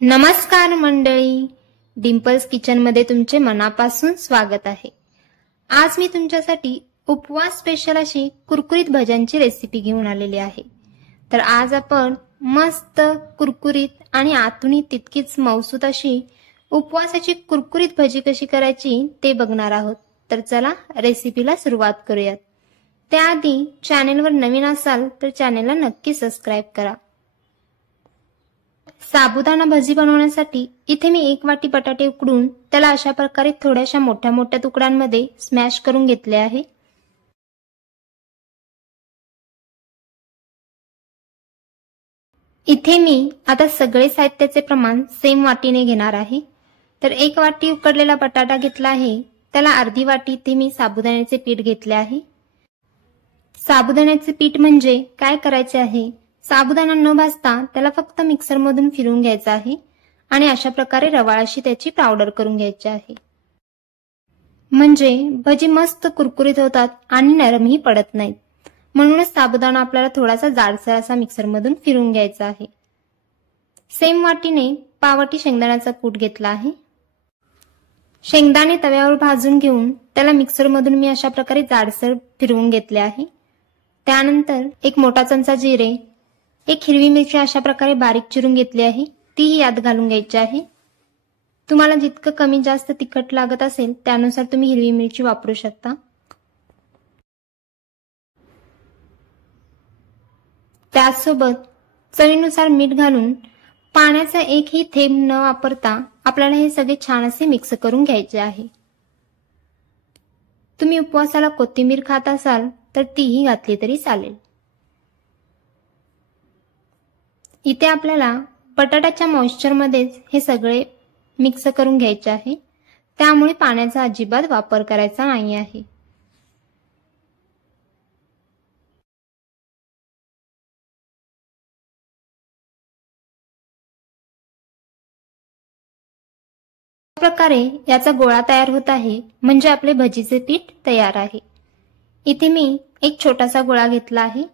नमस्कार मंडळी, dimples kitchen मध्ये तुमचे मनापासून स्वागत आहे। आज मी तुमच्यासाठी उपवास स्पेशल अशी कुरकुरीत भज्यांची रेसिपी घेऊन आलेली आहे। तर आज आपण मस्त कुरकुरीत आणि आतूनही तितकीच मऊसूत अशी उपवासाची कुरकुरीत भजी कशी करायची ते बघणार आहोत। तर चला रेसिपीला सुरुवात करूयात। त्याआधी चॅनेलवर नवीन असाल तर चॅनेलला नक्की सबस्क्राइब करा। साबुदाणा भजी बनवण्यासाठी इथे मी 1 वाटी बटाटे उकडून त्याला अशा प्रकारे थोड्याशा मोठ्या मोठ्या तुकड्यांमध्ये स्मॅश करून घेतले आहे। इथे मी आता सगळे साहित्याचे प्रमाण सेम वाटीने घेणार आहे। तर 1 वाटी उकडलेला बटाटा घेतला आहे, त्याला अर्धी वाटी इथे मी साबुदाण्याचे पीठ घेतले आहे। साबुदाण्याचे पीठ म्हणजे काय करायचे आहे, साबुदाणा न भाजता त्याला फक्त मिक्सर मधून फिरवून घ्यायचा आहे आणि अशा प्रकारे रवाळ अशी त्याची पावडर करून घ्यायची आहे। म्हणजे भजी मस्त कुरकुरीत होतात आणि नरमही पडत नाहीत। म्हणूनच साबुदाणा आपल्याला थोडासा जाडसर असा मिक्सर मधून फिरवून घ्यायचा आहे। सेम वाटीने पावटी शेंगदाण्याचा कूट घेतला आहे। शेंगदाणे तव्यावर भाजून घेऊन त्याला मिक्सर मधून मी अशा प्रकारे जाडसर फिरवून घेतले आहे। त्यानंतर 1 मोठा चमचा जिरे, 1 हिरवी मिरची अशा प्रकारे बारीक चिरून घेतली आहे, तीही यात घालून घ्यायची आहे। तुम्हाला जितकं कमी जास्त तिखट लागत असेल त्यानुसार तुम्ही हिरवी मिरची वापरू शकता। त्यासोबत चवीनुसार मीठ घालून पाण्याचा एकही थेंब न वापरता आपल्याला हे सगळे छान असे मिक्स करून घ्यायचे आहे। तुम्ही उपवासाला कोथिंबीर खात असाल तर तीही घातली तरी चालेल। इथे आपल्याला बटाट्याच्या मॉइश्चर मध्येच हे सगळे मिक्स करून घ्यायचे आहे, त्यामुळे पाण्याचा अजिबात वापर करायचा नाही आहे। अशा प्रकारे याचा गोळा तयार होत आहे, म्हणजे आपले भजीचे पीठ तयार आहे। इथे मी एक छोटासा गोळा घेतला आहे।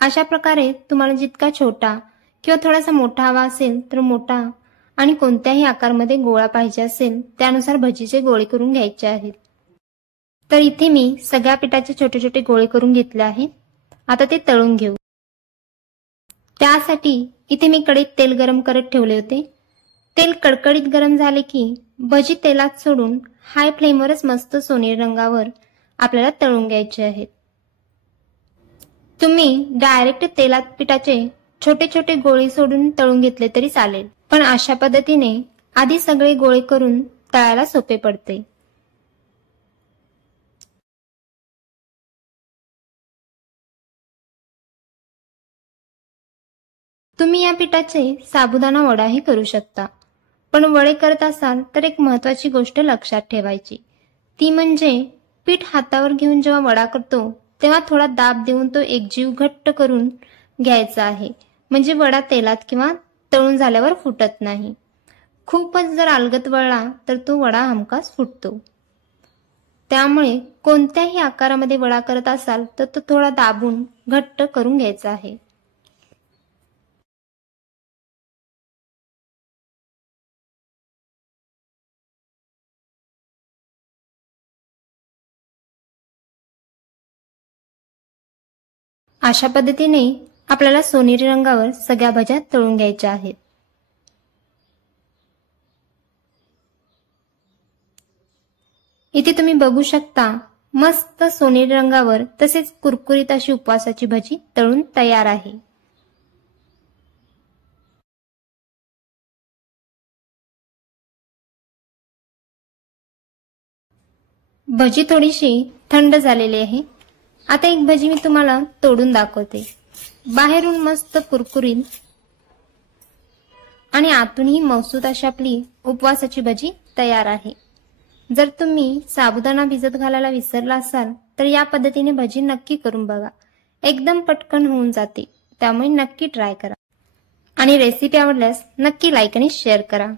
अशा प्रकारे तुम्हाला जितका छोटा किंवा थोडासा मोठा हवा असेल तर मोठा आणि कोणत्याही आकारमध्ये गोळा पाहिजे असेल त्यानुसार भजीचे गोळे करून घ्यायचे आहेत। तर इथे मी सगळ्या पिठाचे छोटे छोटे गोळे करून घेतले आहेत। आता ते तळून घेऊ। त्यासाठी इथे मी कढईत तेल गरम करत ठेवले होते। तेल कडकडीत गरम झाले की भजी तेलात सोडून हाय फ्लेमवरच मस्त सोनेरी रंगावर आपल्याला तळून घ्यायचे आहेत। तुम्ही डायरेक्ट तेलात पिठाचे छोटे छोटे गोळे सोडून तळून घेतले तरी चालेल, पण अशा पद्धतीने आधी सगळे गोळे करून तळायला सोपे पडते। तुम्ही या पिठाचे साबुदाणा वडाही करू शकता, पण वडे करत असाल तर एक महत्त्वाची गोष्ट लक्षात ठेवायची, ती म्हणजे पीठ हातावर घेऊन जेव्हा वडा करतो तेव्हा थोडा दाब देऊन तो एकजीव घट्ट करून घ्यायचा आहे, म्हणजे वडा तेलात किंवा तळून झाल्यावर फुटत नाही। खूपच जर अलगद वळला तर तो वडा हमखास फुटतो। त्यामुळे कोणत्याही आकारामध्ये वडा करत असाल तर तो थोडा दाबून घट्ट करून घ्यायचा आहे। अशा पद्धतीने आपल्याला सोनेरी रंगावर सगळ्या भज्या तळून घ्यायच्या आहेत। इथे तुम्ही बघू शकता मस्त सोनेरी रंगावर तसेच कुरकुरीत अशी उपवासाची भजी तळून तयार आहे। भजी थोडीशी थंड झालेली आहे। आता एक भजी मी तुम्हाला तोडून दाखवते। बाहेरून मस्त कुरकुरीत आणि आतूनही मऊसूत अशी आपली उपवासाची भजी तयार आहे। जर तुम्ही साबुदाणा भिजत घालायला विसरला असाल तर या पद्धतीने भजी नक्की करून बघा, एकदम पटकन होऊन जाते। त्यामुळे नक्की ट्राय करा आणि रेसिपी आवडल्यास नक्की लाईक आणि शेअर करा।